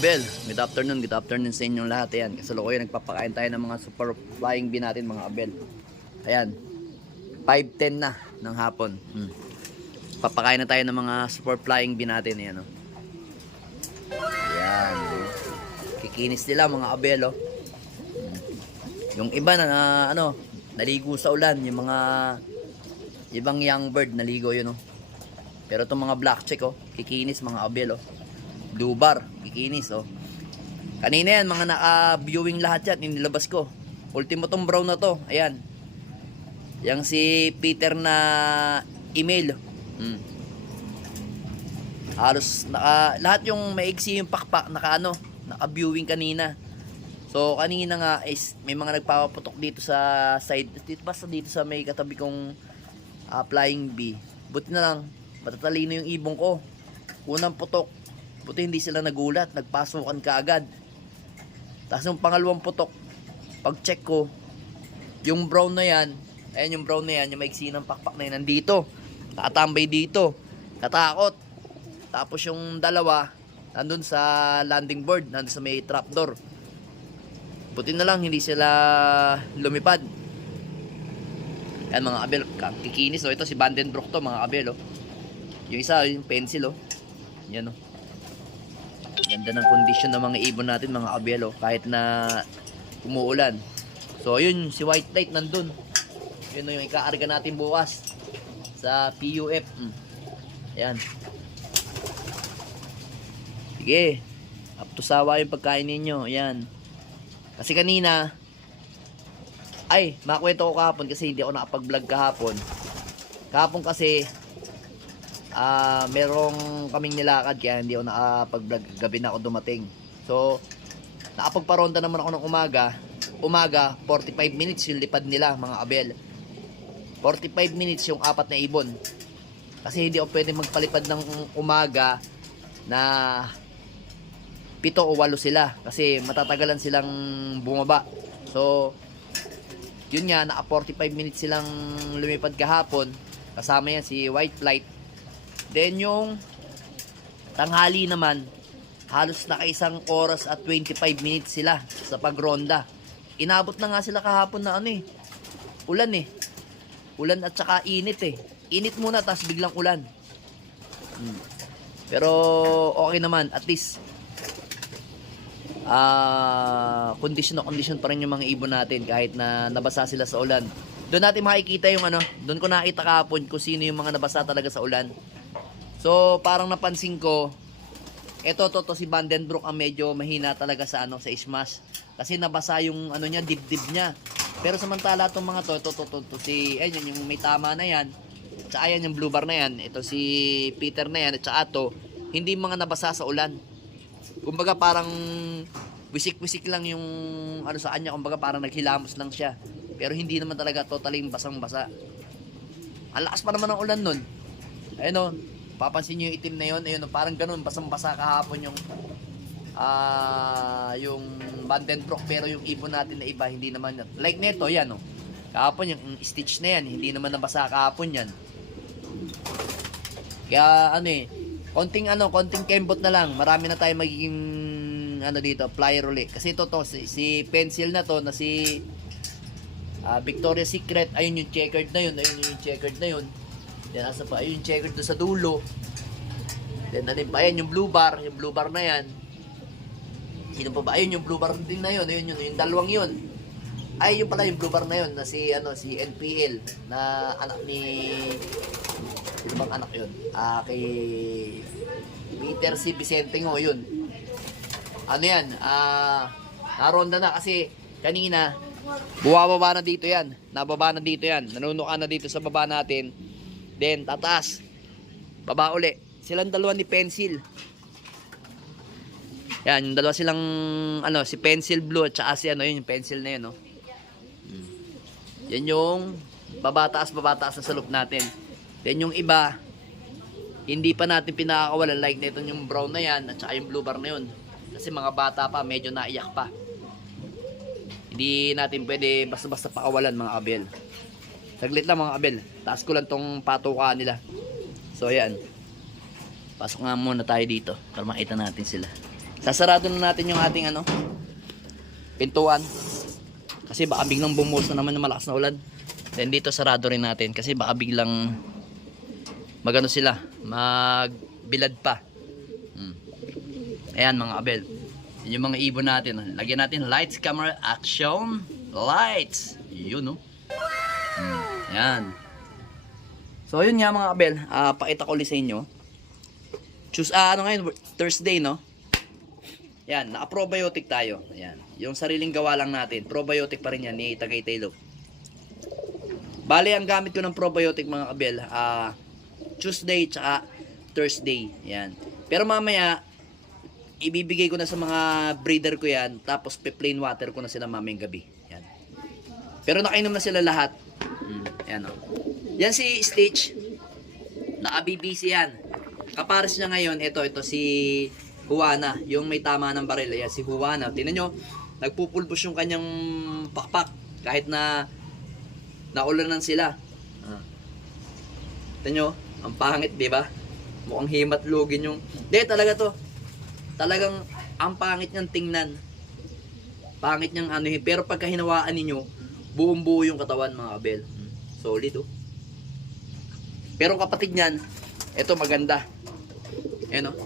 Abel, good afternoon, good afternoon sa inyong lahat. Ayan, kasalukuyan nagpapakain tayo ng mga super flying bee natin mga Abel. Ayan, 5.10 na ng hapon. Hmm. Papakain na tayo ng mga super flying bee natin. Ayan, oh. Ayan. oh. Kikinis nila mga Abel, oh. Hmm. Yung iba na, na, ano, naligo sa ulan. Yung mga ibang young bird naligo yun, oh. Pero itong mga black check, oh, kikinis mga Abel, oh. Blue bar, kikinis oh. Kanina yan, mga naka-viewing lahat yan, inilabas ko. Ultimo tong brown na to, ayan. Yang si Peter na email. Hmm. Halos naka, lahat yung maiksi yung pakpak, naka ano, naka-viewing kanina. So kanina nga is may mga nagpapaputok dito sa side, dito basta dito sa may katabi kong ah, flying bee. Buti na lang, matatalino yung ibong ko. Unang putok, Buti hindi sila nagulat, nagpasukan ka agad. Tapos yung pangalawang putok, pag check ko, yung brown na yan, ayan yung brown na yan, yung maiksi ng pakpak na yan, nandito. Nakatambay dito. Natakot. Tapos yung dalawa, nandun sa landing board, nandun sa may trapdoor. Buti na lang, hindi sila lumipad. Ayan mga abel, kikinis. Oh. Ito si Vandenbroek to mga abel. Oh. Yung isa, yung pencil. Oh. Yan oh. Ganda ng condition ng mga ibon natin, mga abelo, kahit na umuulan. So, yun, si White Light nandun. Yun yung ikaarga natin bukas sa PUF. Mm. Ayan. Sige. Up to sawa yung pagkain ninyo. Ayan. Kasi kanina, ay, makwento ko kahapon kasi hindi ako nakapag-vlog kahapon. Kahapon kasi, ah merong kaming nilakad kaya hindi ako nakapag-vlog gabi na ako dumating. So, nakapagparonda naman ako ng umaga. Umaga, 45 minutes yung lipad nila, mga abel. 45 minutes yung apat na ibon. Kasi hindi ako pwede magpalipad ng umaga na pito o walo sila kasi matatagalan silang bumaba. So, yun nga, naka 45 minutes silang lumipad kahapon. Kasama yan si White Flight Then yung tanghali naman, halos nakaisang oras at 25 minutes sila sa pagronda. Inabot na nga sila kahapon na ano eh. Ulan eh. Ulan at saka init eh. Init muna tapos biglang ulan. Hmm. Pero okay naman. At least ah condition na condition pa rin yung mga ibon natin kahit na nabasa sila sa ulan. Doon natin makikita yung ano, doon ko nakita kahapon kung sino yung mga nabasa talaga sa ulan. So, parang napansin ko, eto to, to si Vandenbroek ang medyo mahina talaga sa ano sa Smash. Kasi nabasa yung ano niya, dibdib niya. Pero samantala itong mga to, ito to, to, to, si, ayun yung may tama na yan. Tsaka yan yung blue bar na yan. Ito si Peter na yan. At saka to, hindi mga nabasa sa ulan. Kumbaga parang wisik-wisik lang yung ano sa kanya. Kumbaga parang naghilamos lang siya. Pero hindi naman talaga totally basang-basa. Ang lakas pa naman ng ulan nun. Ayun o, papansin nyo yung itim na yun, ayun, parang ganun, basang-basa kahapon yung ah yung Vandenbroek pero yung ibon natin na iba hindi naman like neto yan oh. kahapon yung stitch na yan hindi naman nabasa kahapon yan. Kaya ano eh konting ano konting kembot na lang marami na tayo magiging ano dito flyer uli. Kasi ito to si, si pencil na to na si ah, Victoria's Secret ayun yung checkered na yun ayun yung checkered na yun yan, asa pa, ayun yung checkered doon sa dulo. Then, ano pa, ayan yung blue bar, yung blue bar na yan. Sino pa ba? Ayun yung blue bar din na yun, ayun yun, yung dalawang yun. Ay, yung pala yung blue bar na yun, na si, ano, si NPL, na anak ni, sino bang anak yun? Ah, kay Peter C. Vicente ngo, yun. Ano yan, ah, naronda na kasi, kanina, buwababa na dito yan, nababa na dito yan, nanunuka na dito sa baba natin, Then, tataas. Baba uli. Silang dalawa ni Pencil. Yan, yung dalawa silang, ano, si Pencil Blue at si, ano, yun, yung pencil na yun, no? Hmm. Yan yung babataas, babataas na salop natin. Then, yung iba, hindi pa natin pinakakawalan like nito yung brown na yan at saka yung blue bar na yun. Kasi mga bata pa, medyo naiyak pa. Hindi natin pwede basta-basta pakawalan mga abel. Saglit lang mga abel. Taas ko lang tong patuka nila. So ayan. Pasok nga muna tayo dito para makita natin sila. Sasarado na natin yung ating ano, pintuan. Kasi baka biglang bumuhos na naman yung malakas na ulan. Then dito sarado rin natin kasi baka biglang magano sila, magbilad pa. Hmm. Ayan mga abel. Yun yung mga ibon natin. Lagyan natin lights, camera, action, lights. Yun no. Ayan. So yun nga mga abel, Ah, pakita ko ulit sa inyo. Choose, ah, ano ngayon, Thursday no? Yan, naka-probiotic tayo. Ayan. Yung sariling gawa lang natin. Probiotic pa rin yan ni Tagaytay Loop. Bale, ang gamit ko ng probiotic mga kabel, ah, Tuesday tsaka Thursday. Yan. Pero mamaya, ibibigay ko na sa mga breeder ko yan, tapos pe-plain water ko na sila mamayang gabi. Yan. Pero nakainom na sila lahat. Mm, yan o. Yan si Stitch. Naka-BBC yan. Kapares niya ngayon, ito, ito si Juana, yung may tama ng baril. Ayan, si Juana. Tingnan nyo, nagpupulbos yung kanyang pakpak. Kahit na naulanan sila. Ah. Tingnan nyo, ang pangit, di ba? Mukhang himat lugin yung... Di, talaga to. Talagang ang pangit niyang tingnan. Pangit niyang ano. Pero pagka hinawaan ninyo, buong buo yung katawan mga abel. Solid oh. Pero kapatid niyan, ito maganda. Ayan o.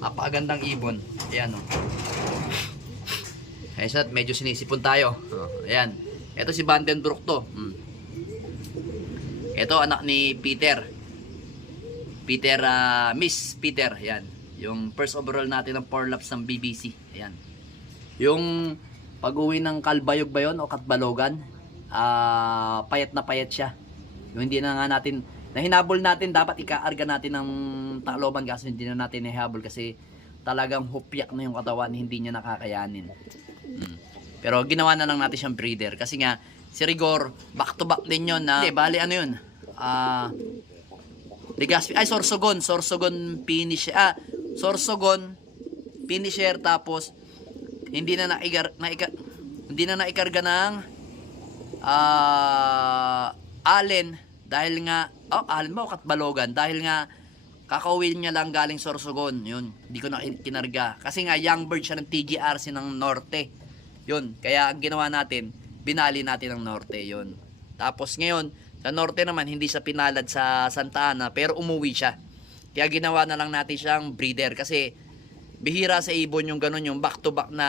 Napakagandang ibon. Ayan o. Ayan siya, medyo sinisipon tayo. Oh, ayan. Ito si Vandenbroek to. Hmm. Ito anak ni Peter. Peter, ah, Miss Peter. Ayan. Yung first overall natin ng 4 laps ng BBC. Ayan. Yung pag-uwi ng Kalbayog ba yun o Katbalogan, ah payat na payat siya. Yung hindi na nga natin, nahinabol natin, dapat ikaarga natin ng Tacloban kasi hindi na natin nahihabol kasi talagang hupyak na yung katawan, hindi niya nakakayanin. Mm. Pero ginawa na lang natin siyang breeder kasi nga si Rigor back to back din yun na, hindi, bali ano yun, ah, Legazpi, ay Sorsogon, Sorsogon finisher, ah, Sorsogon finisher tapos hindi na naigar, naika, hindi na naikarga ng ah Allen dahil nga oh Allen mo Katbalogan dahil nga kakauwi niya lang galing Sorsogon yun hindi ko na kin- kinarga. Kasi nga young bird siya ng TGRC ng Norte yun kaya ang ginawa natin binali natin ng Norte yun. Tapos ngayon sa Norte naman hindi siya pinalad sa Santa Ana pero umuwi siya. Kaya ginawa na lang natin siyang breeder kasi bihira sa ibon yung ganun yung back to back na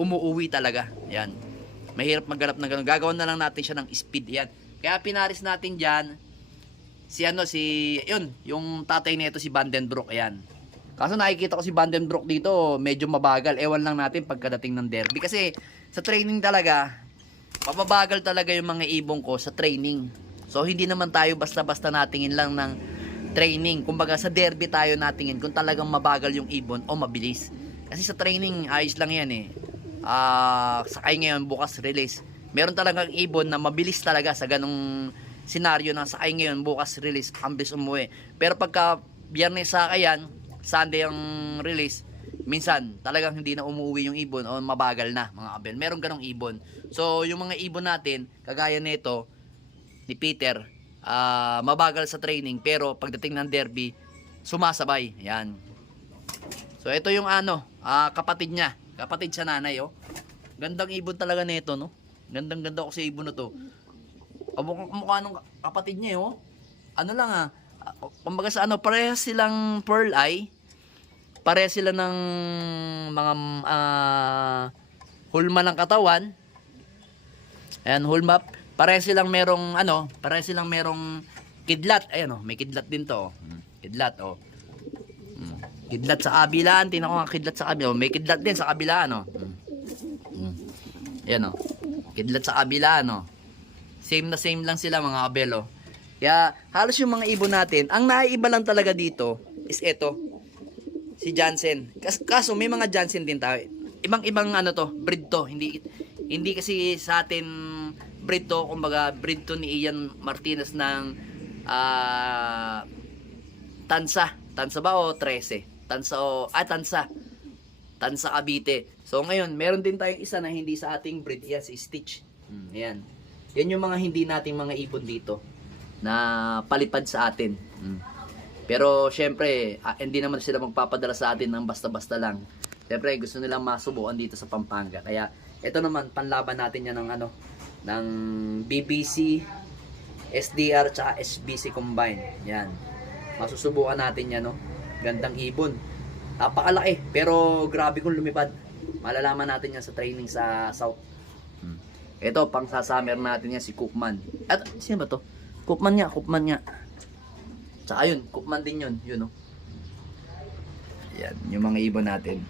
umuuwi talaga yan mahirap magganap ng ganun. Gagawin na lang natin siya ng speed yan kaya pinaris natin dyan si ano si yun yung tatay nito si Vandenbroek ayan. Kaso nakikita ko si Vandenbroek dito medyo mabagal. Ewan lang natin pagkadating ng derby. Kasi sa training talaga mababagal talaga yung mga ibong ko sa training. So hindi naman tayo basta-basta natingin lang ng training. Kumbaga sa derby tayo natingin kung talagang mabagal yung ibon o mabilis. Kasi sa training ayos lang yan eh ah sakay ngayon bukas release. Meron talagang ibon na mabilis talaga sa ganong senaryo na sakay ngayon bukas release ambis umuwi. Pero pagka biyernes sakayan Sunday ang release minsan talagang hindi na umuwi yung ibon o mabagal na mga abel meron ganong ibon. So yung mga ibon natin kagaya nito ni Peter ah, mabagal sa training pero pagdating ng derby sumasabay. Yan. So ito yung ano ah, kapatid niya. Kapatid sa nanay oh gandang ibon talaga nito no gandang ganda ko sa ibon na to Abo mukha nung kapatid niya, oh. Ano lang ah. Kumbaga sa ano, parehas silang pearl eye. Parehas sila ng mga ah, hulma ng katawan. Ayan, hulma. Parehas silang merong ano, parehas silang merong kidlat. Ayan oh, may kidlat din to. oh. Hmm, Kidlat oh. Hmm, Kidlat sa kabilaan, tingnan ko nga kidlat sa kabilaan. Oh, May kidlat din sa kabilaan oh. Ayan oh. Kidlat sa kabilaan oh. Same na same lang sila mga kabelo. Kaya halos yung mga ibon natin, ang naiiba lang talaga dito is ito. Si Jansen. Kas kaso may mga Jansen din tayo. Ibang-ibang ano to, breed to. Hindi hindi kasi sa atin breed to, kumbaga breed to ni Ian Martinez ng ah Tansa. Tansa ba o 13? Tansa o ah Tansa. Tansa Cavite. So ngayon, meron din tayong isa na hindi sa ating breed. Yan, si Stitch. Hmm, yan. Yan yung mga hindi nating mga ibon dito na palipad sa atin. Mm. Pero syempre, ah, hindi naman sila magpapadala sa atin ng basta-basta lang. Syempre, gusto nilang masubukan dito sa Pampanga. Kaya ito naman panlaban natin yan ng ano ng BBC, SDR tsaka SBC combine. Yan. Masusubukan natin yan, no. Gandang ibon. Napakalaki, pero grabe kung lumipad. Malalaman natin yan sa training sa South. Hmm. Ito, pang sa summer natin yan si Cookman. At sino ba to? Cookman nga, Cookman nga. Tsaka yun, Cookman din yun, yun no. Yan, yung mga ibon natin.